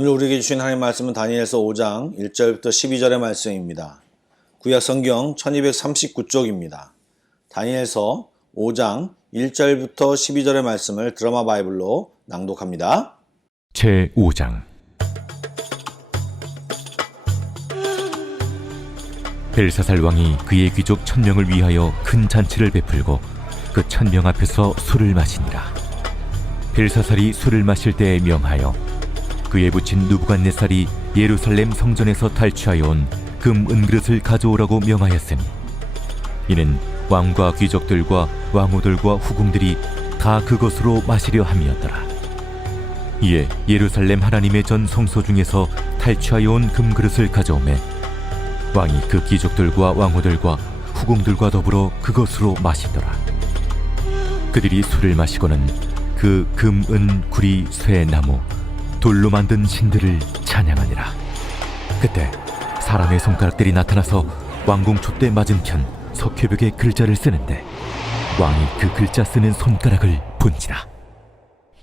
오늘 우리에게 주신 하나님의 말씀은 다니엘서 5장 1절부터 12절의 말씀입니다. 구약 성경 1239쪽입니다. 다니엘서 5장 1절부터 12절의 말씀을 드라마 바이블로 낭독합니다. 제5장 벨사살 왕이 그의 귀족 1000명을 위하여 큰 잔치를 베풀고 그 1000명 앞에서 술을 마시니라. 벨사살이 술을 마실 때에 명하여 그의 부친 느부갓네살이 예루살렘 성전에서 탈취하여 온 금 은그릇을 가져오라고 명하였으니 이는 왕과 귀족들과 왕후들과 후궁들이 다 그것으로 마시려 함이었더라. 이에 예루살렘 하나님의 전 성소 중에서 탈취하여 온 금그릇을 가져오매 왕이 그 귀족들과 왕후들과 후궁들과 더불어 그것으로 마시더라. 그들이 술을 마시고는 그 금, 은, 구리, 쇠, 나무, 돌로 만든 신들을 찬양하니라. 그때 사람의 손가락들이 나타나서 왕궁 촛대 맞은편 석회벽에 글자를 쓰는데 왕이 그 글자 쓰는 손가락을 본지라.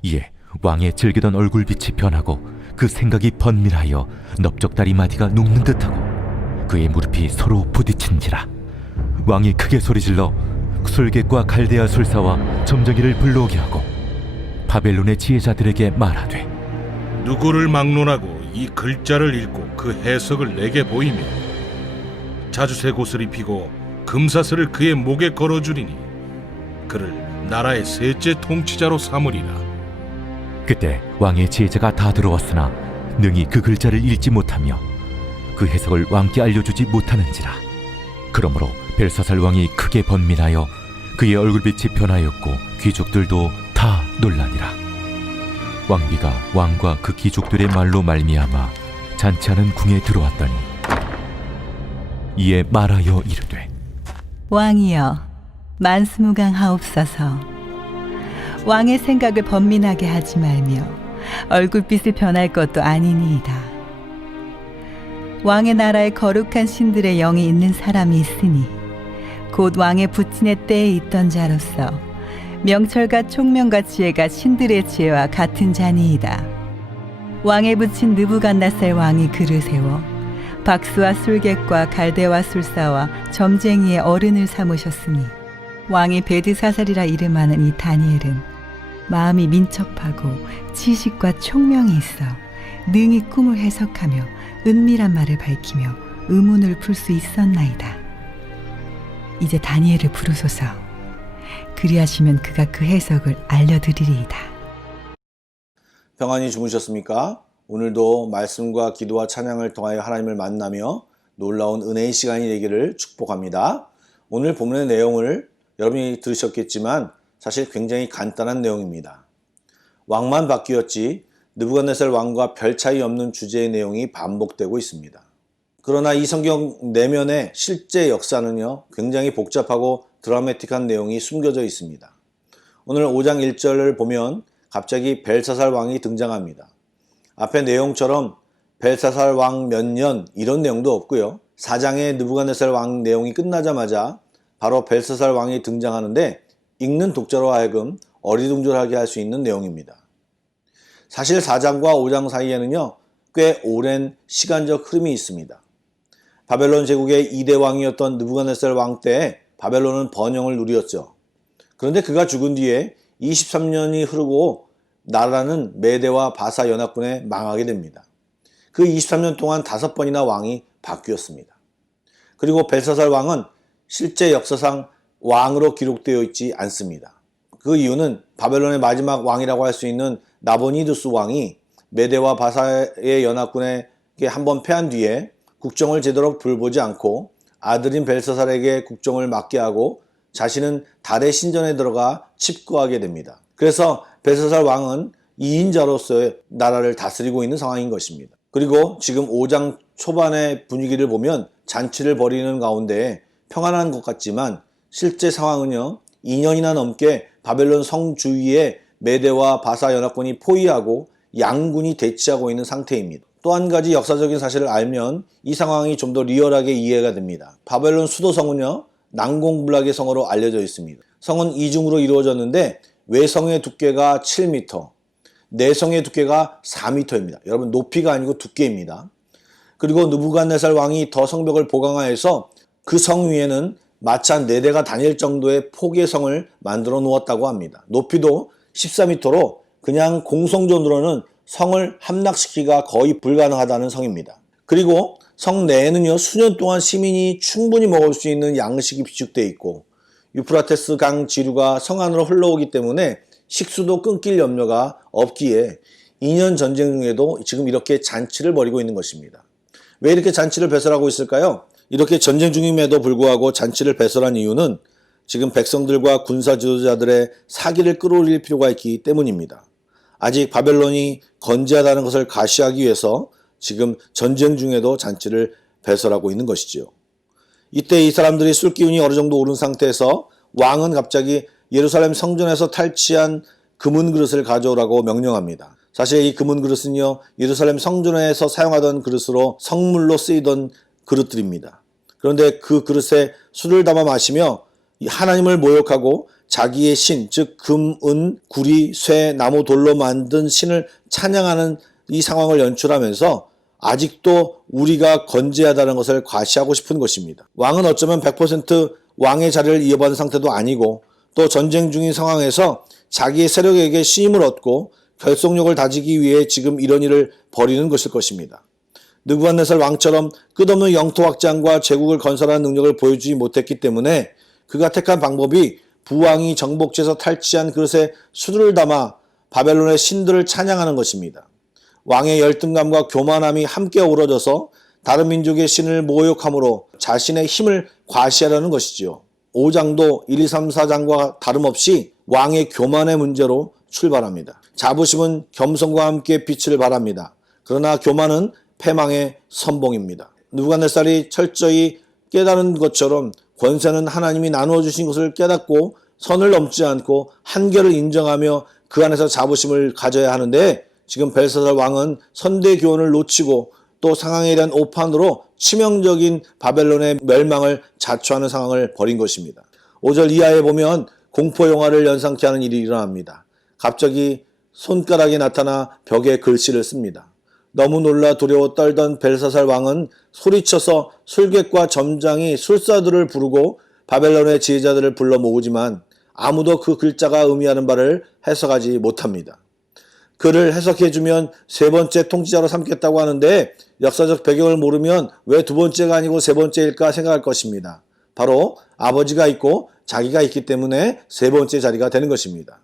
이에 왕의 즐기던 얼굴빛이 변하고 그 생각이 번밀하여 넓적다리 마디가 녹는 듯하고 그의 무릎이 서로 부딪힌지라. 왕이 크게 소리질러 술객과 갈대아 술사와 점쟁이를 불러오게 하고 바벨론의 지혜자들에게 말하되 누구를 막론하고 이 글자를 읽고 그 해석을 내게 보이며 자주색 옷을 입히고 금사슬을 그의 목에 걸어주리니 그를 나라의 셋째 통치자로 삼으리라. 그때 왕의 지혜자가 다 들어왔으나 능히 그 글자를 읽지 못하며 그 해석을 왕께 알려주지 못하는지라. 그러므로 벨사살 왕이 크게 번민하여 그의 얼굴빛이 변하였고 귀족들도 다 놀라니라. 왕비가 왕과 그 귀족들의 말로 말미암아 잔치하는 궁에 들어왔더니 이에 말하여 이르되 왕이여 만수무강하옵소서. 왕의 생각을 번민하게 하지 말며 얼굴빛이 변할 것도 아니니이다. 왕의 나라에 거룩한 신들의 영이 있는 사람이 있으니 곧 왕의 부친의 때에 있던 자로서 명철과 총명과 지혜가 신들의 지혜와 같은 자니이다. 왕의 부친 느부갓네살 왕이 그를 세워 박수와 술객과 갈대와 술사와 점쟁이의 어른을 삼으셨으니 왕이 베드사살이라 이름하는 이 다니엘은 마음이 민첩하고 지식과 총명이 있어 능히 꿈을 해석하며 은밀한 말을 밝히며 의문을 풀 수 있었나이다. 이제 다니엘을 부르소서. 그리하시면 그가 그 해석을 알려드리리이다. 평안히 주무셨습니까? 오늘도 말씀과 기도와 찬양을 통하여 하나님을 만나며 놀라운 은혜의 시간이 되기를 축복합니다. 오늘 본문의 내용을 여러분이 들으셨겠지만 사실 굉장히 간단한 내용입니다. 왕만 바뀌었지 느부갓네살 왕과 별 차이 없는 주제의 내용이 반복되고 있습니다. 그러나 이 성경 내면의 실제 역사는요, 굉장히 복잡하고 드라마틱한 내용이 숨겨져 있습니다. 오늘 5장 1절을 보면 갑자기 벨사살 왕이 등장합니다. 앞의 내용처럼 벨사살 왕 몇 년 이런 내용도 없고요. 4장의 느부갓네살 왕 내용이 끝나자마자 바로 벨사살 왕이 등장하는데 읽는 독자로 하여금 어리둥절하게 할 수 있는 내용입니다. 사실 4장과 5장 사이에는요, 꽤 오랜 시간적 흐름이 있습니다. 바벨론 제국의 2대 왕이었던 느부갓네살 왕 때에 바벨론은 번영을 누렸죠. 그런데 그가 죽은 뒤에 23년이 흐르고 나라는 메대와 바사 연합군에 망하게 됩니다. 그 23년 동안 5번이나 왕이 바뀌었습니다. 그리고 벨사살 왕은 실제 역사상 왕으로 기록되어 있지 않습니다. 그 이유는 바벨론의 마지막 왕이라고 할 수 있는 나보니두스 왕이 메대와 바사의 연합군에 한번 패한 뒤에 국정을 제대로 돌보지 않고 아들인 벨사살에게 국정을 맡게 하고 자신은 달의 신전에 들어가 칩거하게 됩니다. 그래서 벨사살 왕은 2인자로서 나라를 다스리고 있는 상황인 것입니다. 그리고 지금 5장 초반의 분위기를 보면 잔치를 벌이는 가운데 평안한 것 같지만 실제 상황은요, 2년이나 넘게 바벨론 성 주위에 메대와 바사 연합군이 포위하고 양군이 대치하고 있는 상태입니다. 또 한 가지 역사적인 사실을 알면 이 상황이 좀 더 리얼하게 이해가 됩니다. 바벨론 수도성은요, 난공불락의 성으로 알려져 있습니다. 성은 이중으로 이루어졌는데 외성의 두께가 7m, 내성의 두께가 4m입니다. 여러분 높이가 아니고 두께입니다. 그리고 느부갓네살 왕이 더 성벽을 보강하여서 그 성 위에는 마차 4대가 다닐 정도의 폭의 성을 만들어 놓았다고 합니다. 높이도 14m로 그냥 공성전으로는 성을 함락시키기가 거의 불가능하다는 성입니다. 그리고 성 내에는요 수년 동안 시민이 충분히 먹을 수 있는 양식이 비축되어 있고 유프라테스 강 지류가 성 안으로 흘러오기 때문에 식수도 끊길 염려가 없기에 2년 전쟁 중에도 지금 이렇게 잔치를 벌이고 있는 것입니다. 왜 이렇게 잔치를 배설하고 있을까요? 이렇게 전쟁 중임에도 불구하고 잔치를 배설한 이유는 지금 백성들과 군사 지도자들의 사기를 끌어올릴 필요가 있기 때문입니다. 아직 바벨론이 건재하다는 것을 가시하기 위해서 지금 전쟁 중에도 잔치를 배설하고 있는 것이지요. 이때 이 사람들이 술 기운이 어느 정도 오른 상태에서 왕은 갑자기 예루살렘 성전에서 탈취한 금은 그릇을 가져오라고 명령합니다. 사실 이 금은 그릇은요 예루살렘 성전에서 사용하던 그릇으로 성물로 쓰이던 그릇들입니다. 그런데 그 그릇에 술을 담아 마시며 하나님을 모욕하고 자기의 신, 즉 금, 은, 구리, 쇠, 나무, 돌로 만든 신을 찬양하는 이 상황을 연출하면서 아직도 우리가 건재하다는 것을 과시하고 싶은 것입니다. 왕은 어쩌면 100% 왕의 자리를 이어받은 상태도 아니고 또 전쟁 중인 상황에서 자기의 세력에게 신임을 얻고 결속력을 다지기 위해 지금 이런 일을 벌이는 것일 것입니다. 느부갓네살 왕처럼 끝없는 영토 확장과 제국을 건설하는 능력을 보여주지 못했기 때문에 그가 택한 방법이 부왕이 정복지에서 탈취한 그릇에 술을 담아 바벨론의 신들을 찬양하는 것입니다. 왕의 열등감과 교만함이 함께 어우러져서 다른 민족의 신을 모욕함으로 자신의 힘을 과시하려는 것이지요. 5장도 1, 2, 3, 4장과 다름없이 왕의 교만의 문제로 출발합니다. 자부심은 겸손과 함께 빛을 발합니다. 그러나 교만은 패망의 선봉입니다. 느부갓네살이 철저히 깨달은 것처럼 권세는 하나님이 나누어 주신 것을 깨닫고 선을 넘지 않고 한계를 인정하며 그 안에서 자부심을 가져야 하는데 지금 벨사살 왕은 선대 교훈을 놓치고 또 상황에 대한 오판으로 치명적인 바벨론의 멸망을 자초하는 상황을 벌인 것입니다. 5절 이하에 보면 공포 영화를 연상케 하는 일이 일어납니다. 갑자기 손가락이 나타나 벽에 글씨를 씁니다. 너무 놀라 두려워 떨던 벨사살 왕은 소리쳐서 술객과 점장이 술사들을 부르고 바벨론의 지혜자들을 불러 모으지만 아무도 그 글자가 의미하는 바를 해석하지 못합니다. 그를 해석해주면 세 번째 통치자로 삼겠다고 하는데 역사적 배경을 모르면 왜 두 번째가 아니고 세 번째일까 생각할 것입니다. 바로 아버지가 있고 자기가 있기 때문에 세 번째 자리가 되는 것입니다.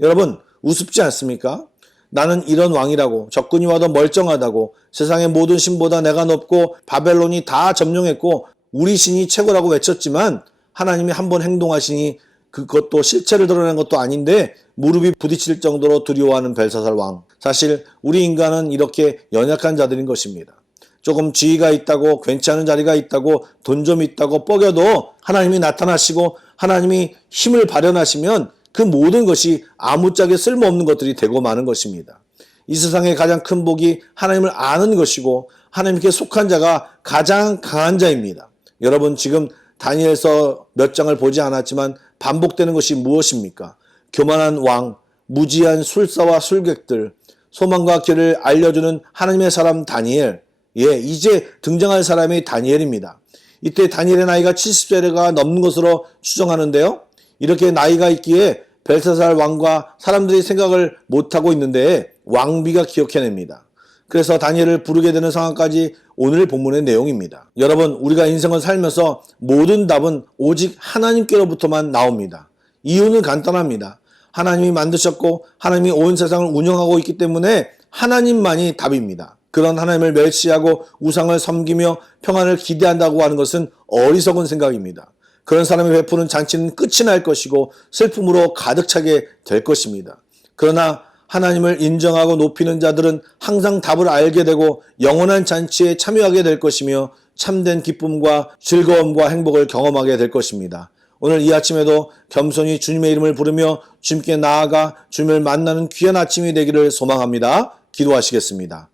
여러분 우습지 않습니까? 나는 이런 왕이라고, 적군이 와도 멀쩡하다고, 세상의 모든 신보다 내가 높고 바벨론이 다 점령했고 우리 신이 최고라고 외쳤지만 하나님이 한번 행동하시니 그것도 실체를 드러낸 것도 아닌데 무릎이 부딪힐 정도로 두려워하는 벨사살 왕. 사실 우리 인간은 이렇게 연약한 자들인 것입니다. 조금 지위가 있다고, 괜찮은 자리가 있다고, 돈 좀 있다고 뻐겨도 하나님이 나타나시고 하나님이 힘을 발현하시면 그 모든 것이 아무짝에 쓸모없는 것들이 되고 마는 것입니다. 이 세상의 가장 큰 복이 하나님을 아는 것이고 하나님께 속한 자가 가장 강한 자입니다. 여러분 지금 다니엘서 몇 장을 보지 않았지만 반복되는 것이 무엇입니까? 교만한 왕, 무지한 술사와 술객들, 소망과 길을 알려주는 하나님의 사람 다니엘. 이제 등장할 사람이 다니엘입니다. 이때 다니엘의 나이가 70세가 넘는 것으로 추정하는데요. 이렇게 나이가 있기에 벨사살 왕과 사람들이 생각을 못하고 있는데 왕비가 기억해냅니다. 그래서 다니엘을 부르게 되는 상황까지 오늘 본문의 내용입니다. 여러분 우리가 인생을 살면서 모든 답은 오직 하나님께로부터만 나옵니다. 이유는 간단합니다. 하나님이 만드셨고 하나님이 온 세상을 운영하고 있기 때문에 하나님만이 답입니다. 그런 하나님을 멸시하고 우상을 섬기며 평안을 기대한다고 하는 것은 어리석은 생각입니다. 그런 사람이 베푸는 잔치는 끝이 날 것이고 슬픔으로 가득 차게 될 것입니다. 그러나 하나님을 인정하고 높이는 자들은 항상 답을 알게 되고 영원한 잔치에 참여하게 될 것이며 참된 기쁨과 즐거움과 행복을 경험하게 될 것입니다. 오늘 이 아침에도 겸손히 주님의 이름을 부르며 주님께 나아가 주님을 만나는 귀한 아침이 되기를 소망합니다. 기도하시겠습니다.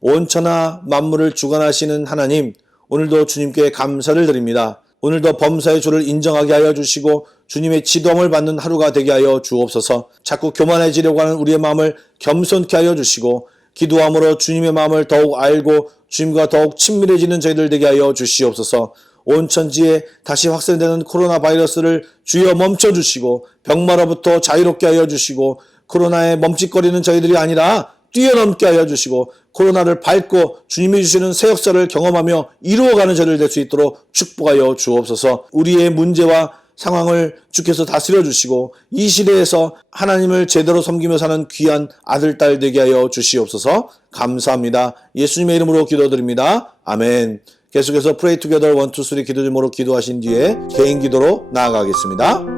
온 천하 만물을 주관하시는 하나님, 오늘도 주님께 감사를 드립니다. 오늘도 범사의 주를 인정하게 하여 주시고 주님의 지도함을 받는 하루가 되게 하여 주옵소서. 자꾸 교만해지려고 하는 우리의 마음을 겸손케 하여 주시고 기도함으로 주님의 마음을 더욱 알고 주님과 더욱 친밀해지는 저희들 되게 하여 주시옵소서. 온 천지에 다시 확산되는 코로나 바이러스를 주여 멈춰주시고 병마로부터 자유롭게 하여 주시고 코로나에 멈칫거리는 저희들이 아니라 뛰어넘게 하여 주시고 코로나를 밟고 주님이 주시는 새 역사를 경험하며 이루어가는 저희들 될 수 있도록 축복하여 주옵소서. 우리의 문제와 상황을 주께서 다스려 주시고 이 시대에서 하나님을 제대로 섬기며 사는 귀한 아들, 딸 되게 하여 주시옵소서. 감사합니다. 예수님의 이름으로 기도드립니다. 아멘. 계속해서 Pray Together 1, 2, 3 기도 제목으로 기도하신 뒤에 개인 기도로 나아가겠습니다.